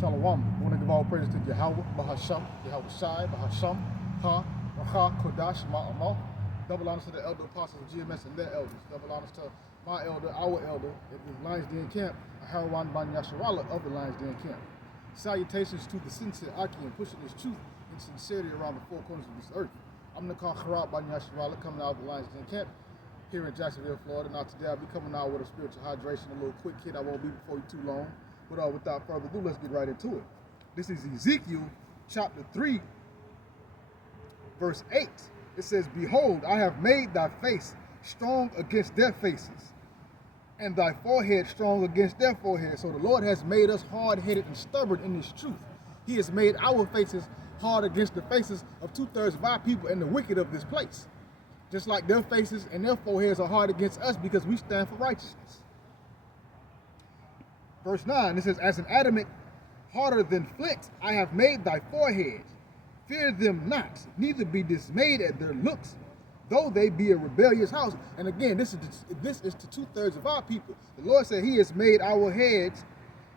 Shalom. I want to give all praise to Yahweh, Bahasham, Yahweh Shai, Bahasham, Ha, Racha, Kodash, Ma'amal. Double honors to the elder apostles of GMS and their elders. Double honors to my elder, our elder, at the Lions Den Camp, Harawan Ban Yasharala of the Lions Den Camp. Salutations to the sincere Aki and pushing this truth and sincerity around the four corners of this earth. I'm Nakar Harab Ban Yasharala, coming out of the Lions Den Camp here in Jacksonville, Florida. Now today I'll be coming out with a spiritual hydration, a little quick hit. I won't be before you too long. But without further ado, let's get right into it. This is Ezekiel chapter 3, verse 8. It says, "Behold, I have made thy face strong against their faces, and thy forehead strong against their forehead." So the Lord has made us hard-headed and stubborn in this truth. He has made our faces hard against the faces of 2/3 of our people and the wicked of this place. Just like their faces and their foreheads are hard against us because we stand for righteousness. Verse 9, it says, "As an adamant harder than flint, I have made thy forehead. Fear them not, neither be dismayed at their looks, though they be a rebellious house." And again, this is to 2/3 of our people. The Lord said he has made our heads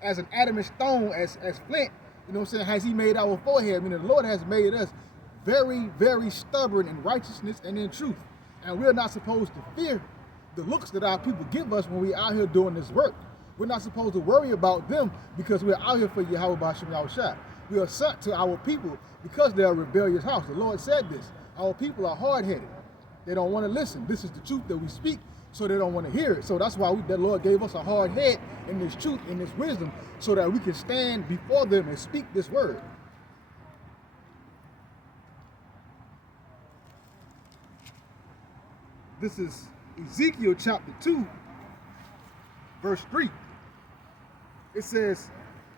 as an adamant stone, as flint. You know what I'm saying? Has he made our forehead? I mean, the Lord has made us very, very stubborn in righteousness and in truth. And we're not supposed to fear the looks that our people give us when we're out here doing this work. We're not supposed to worry about them because we're out here for Yahweh B'Hashem Yahushua. We are sent to our people because they're a rebellious house. The Lord said this. Our people are hard-headed. They don't want to listen. This is the truth that we speak, so they don't want to hear it. So that's why the Lord gave us a hard head in this truth, in this wisdom, so that we can stand before them and speak this word. This is Ezekiel chapter 2, verse 3. It says,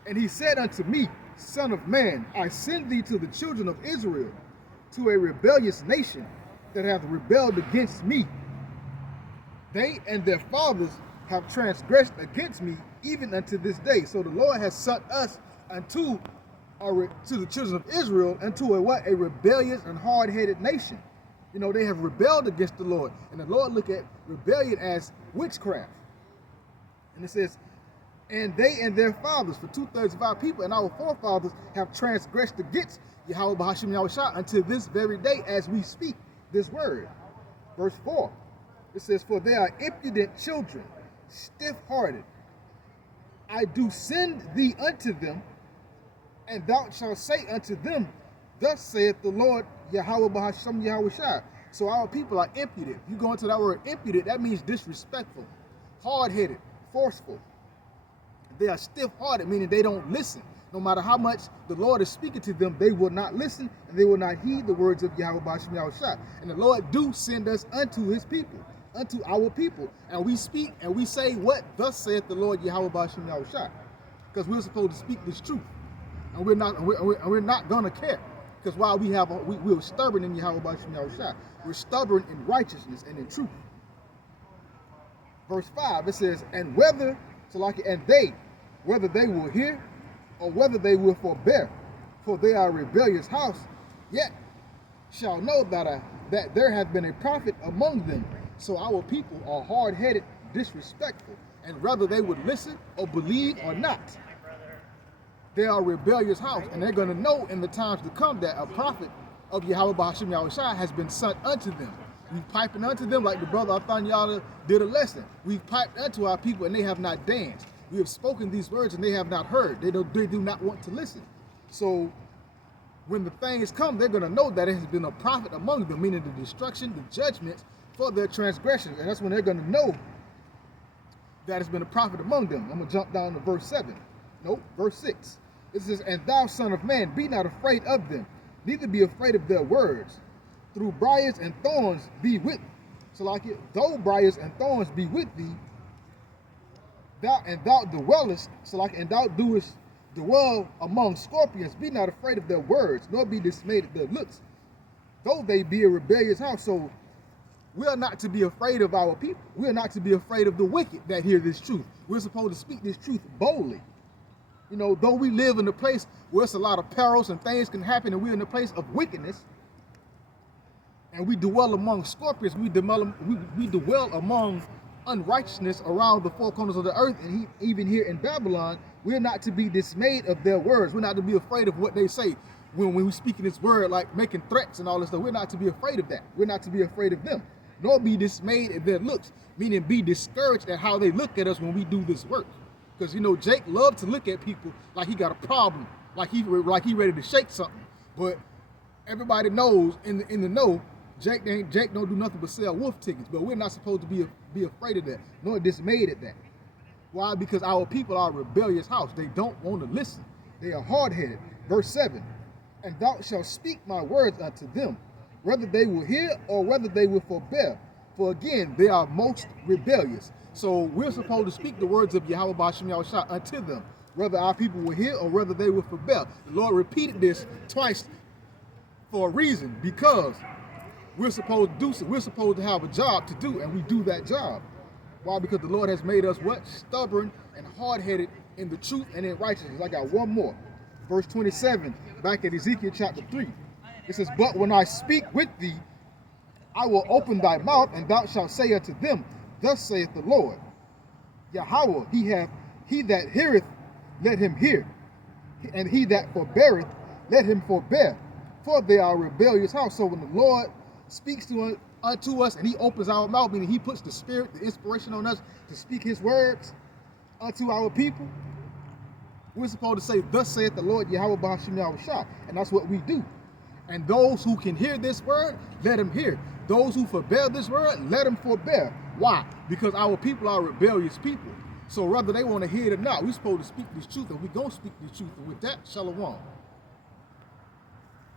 "And he said unto me, Son of man, I send thee to the children of Israel, to a rebellious nation that hath rebelled against me. They and their fathers have transgressed against me, even unto this day." So the Lord has sent us to the children of Israel, unto a rebellious and hard-headed nation. You know, they have rebelled against the Lord. And the Lord look at rebellion as witchcraft. And it says, "And they and their fathers," for 2/3 of our people and our forefathers, "have transgressed against Yahweh B'Hashem Yahushua until this very day as we speak this word." Verse 4, it says, "For they are impudent children, stiff-hearted. I do send thee unto them, and thou shalt say unto them, Thus saith the Lord Yahweh B'Hashem Yahushua." So our people are impudent. You go into that word impudent, that means disrespectful, hard-headed, forceful. They are stiff-hearted, meaning they don't listen. No matter how much the Lord is speaking to them, they will not listen, and they will not heed the words of Yahweh B'Hashem Yahushua. And the Lord do send us unto his people, unto our people. And we speak and we say what? Thus saith the Lord Yahweh B'Hashem Yahushua. Because we're supposed to speak this truth. And we're not gonna care. Because while we're stubborn in Yahweh B'Hashem Yahushua, we're stubborn in righteousness and in truth. Verse 5, it says, "And whether they will hear, or whether they will forbear, for they are a rebellious house, yet shall know that there hath been a prophet among them." So our people are hard-headed, disrespectful, and whether they would listen or believe or not, they are a rebellious house, and they're going to know in the times to come that a prophet of Yahweh B'Hashem Yahushua has been sent unto them. We've piped unto them like the brother Athanyala did a lesson. We've piped unto our people and they have not danced. We have spoken these words and they have not heard. They do not want to listen. So when the things come, they're going to know that it has been a prophet among them, meaning the destruction, the judgments for their transgressions. And that's when they're going to know that it's been a prophet among them. I'm going to jump down to verse 7. Nope, verse 6. It says, "And thou, son of man, be not afraid of them, neither be afraid of their words. Through briars and thorns be with thee." So like it, though briars and thorns be with thee, thou dwellest, so like, and thou doest dwell among scorpions, be not afraid of their words, nor be dismayed at their looks, though they be a rebellious house. So we are not to be afraid of our people. We are not to be afraid of the wicked that hear this truth. We're supposed to speak this truth boldly. You know, though we live in a place where it's a lot of perils and things can happen, and we're in a place of wickedness, and we dwell among scorpions, we dwell among unrighteousness around the four corners of the earth, and even here in Babylon, we're not to be dismayed of their words. We're not to be afraid of what they say when we speak in this word, like making threats and all this stuff. We're not to be afraid of that. We're not to be afraid of them, nor be dismayed at their looks, meaning be discouraged at how they look at us when we do this work. Because, you know, Jake loved to look at people like he got a problem, like he ready to shake something. But everybody knows in the know, Jake don't do nothing but sell wolf tickets. But we're not supposed to be afraid of that, nor dismayed at that. Why? Because our people are a rebellious house. They don't want to listen. They are hard-headed. Verse 7, and thou shalt speak my words unto them, whether they will hear or whether they will forbear. For again, they are most rebellious. So we're supposed to speak the words of Yahweh B'Hashem Yahushua unto them, whether our people will hear or whether they will forbear. The Lord repeated this twice for a reason, because we're supposed to do so. We're supposed to have a job to do, and we do that job. Why? Because the Lord has made us what? Stubborn and hard-headed in the truth and in righteousness. I got one more. Verse 27, back at Ezekiel chapter 3. It says, but when I speak with thee, I will open thy mouth, and thou shalt say unto them, thus saith the Lord, Yahweh, he that heareth, let him hear, and he that forbeareth, let him forbear, for they are a rebellious house. So when the Lord speaks unto us and he opens our mouth, meaning he puts the spirit, the inspiration on us to speak his words unto our people, we're supposed to say, thus saith the Lord Yahweh B'Hashem Yahushua, and that's what we do. And those who can hear this word, let them hear. Those who forbear this word, let them forbear. Why? Because our people are rebellious people. So whether they want to hear it or not, we're supposed to speak this truth, and we're going to speak this truth. And with that, shalom.